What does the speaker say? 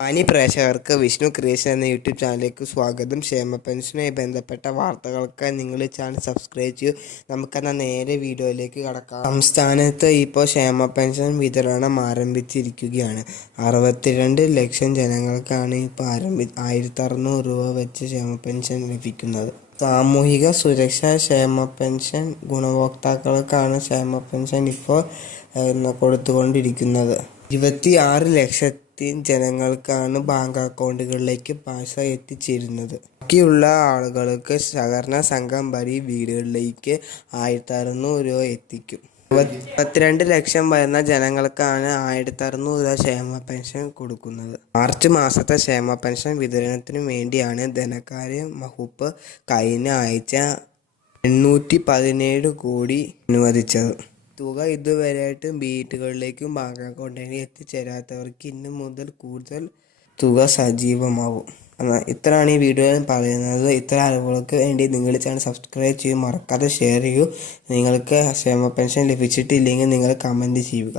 പ്രേക്ഷകർക്ക് വിഷ്ണു ക്രിയേഷൻ എന്ന യൂട്യൂബ് ചാനലിലേക്ക് സ്വാഗതം. ക്ഷേമ പെൻഷനുമായി ബന്ധപ്പെട്ട വാർത്തകൾക്ക് നിങ്ങൾ ചാനൽ സബ്സ്ക്രൈബ് ചെയ്യൂ. നമുക്കെന്നാൽ നേരെ വീഡിയോയിലേക്ക് കടക്കാം. സംസ്ഥാനത്ത് ഇപ്പോൾ ക്ഷേമ പെൻഷൻ വിതരണം ആരംഭിച്ചിരിക്കുകയാണ്. 62 ലക്ഷം ജനങ്ങൾക്കാണ് ഇപ്പോൾ 1600 രൂപ വെച്ച് ക്ഷേമ പെൻഷൻ ലഭിക്കുന്നത്. സാമൂഹിക സുരക്ഷാ ക്ഷേമ പെൻഷൻ ഗുണഭോക്താക്കൾക്കാണ് ക്ഷേമ പെൻഷൻ ഇപ്പോൾ കൊടുത്തുകൊണ്ടിരിക്കുന്നത്. 26 ലക്ഷത്തി ജനങ്ങൾക്കാണ് ബാങ്ക് അക്കൗണ്ടുകളിലേക്ക് പൈസ എത്തിച്ചേരുന്നത്. ബാക്കിയുള്ള ആളുകൾക്ക് സഹകരണ സംഘം വഴി വീടുകളിലേക്ക് 1600 രൂപ എത്തിക്കും. 32 ലക്ഷം വരുന്ന ജനങ്ങൾക്കാണ് 1600 രൂപ ക്ഷേമ പെൻഷൻ കൊടുക്കുന്നത്. മാർച്ച് മാസത്തെ ക്ഷേമ പെൻഷൻ വിതരണത്തിനു വേണ്ടിയാണ് ധനകാര്യ വകുപ്പ് കഴിഞ്ഞ ആഴ്ച 817 കോടി അനുവദിച്ചത്. തുക ഇതുവരെയായിട്ട് വീടുകളിലേക്കും ബാങ്ക് അക്കൗണ്ടിലേക്കും എത്തിച്ചേരാത്തവർക്ക് ഇന്നു മുതൽ കൂടുതൽ തുക സജീവമാവും. ഇത്രയാണ് ഈ വീഡിയോയിൽ പറയുന്നത്. ഇത്തരം അറിവുകൾക്ക് വേണ്ടി നിങ്ങൾ ചാനൽ സബ്സ്ക്രൈബ് ചെയ്യും, മറക്കാതെ ഷെയർ ചെയ്യൂ. നിങ്ങൾക്ക് ക്ഷേമ പെൻഷൻ ലഭിച്ചിട്ടില്ലെങ്കിൽ നിങ്ങൾ കമൻറ്റ് ചെയ്യുക.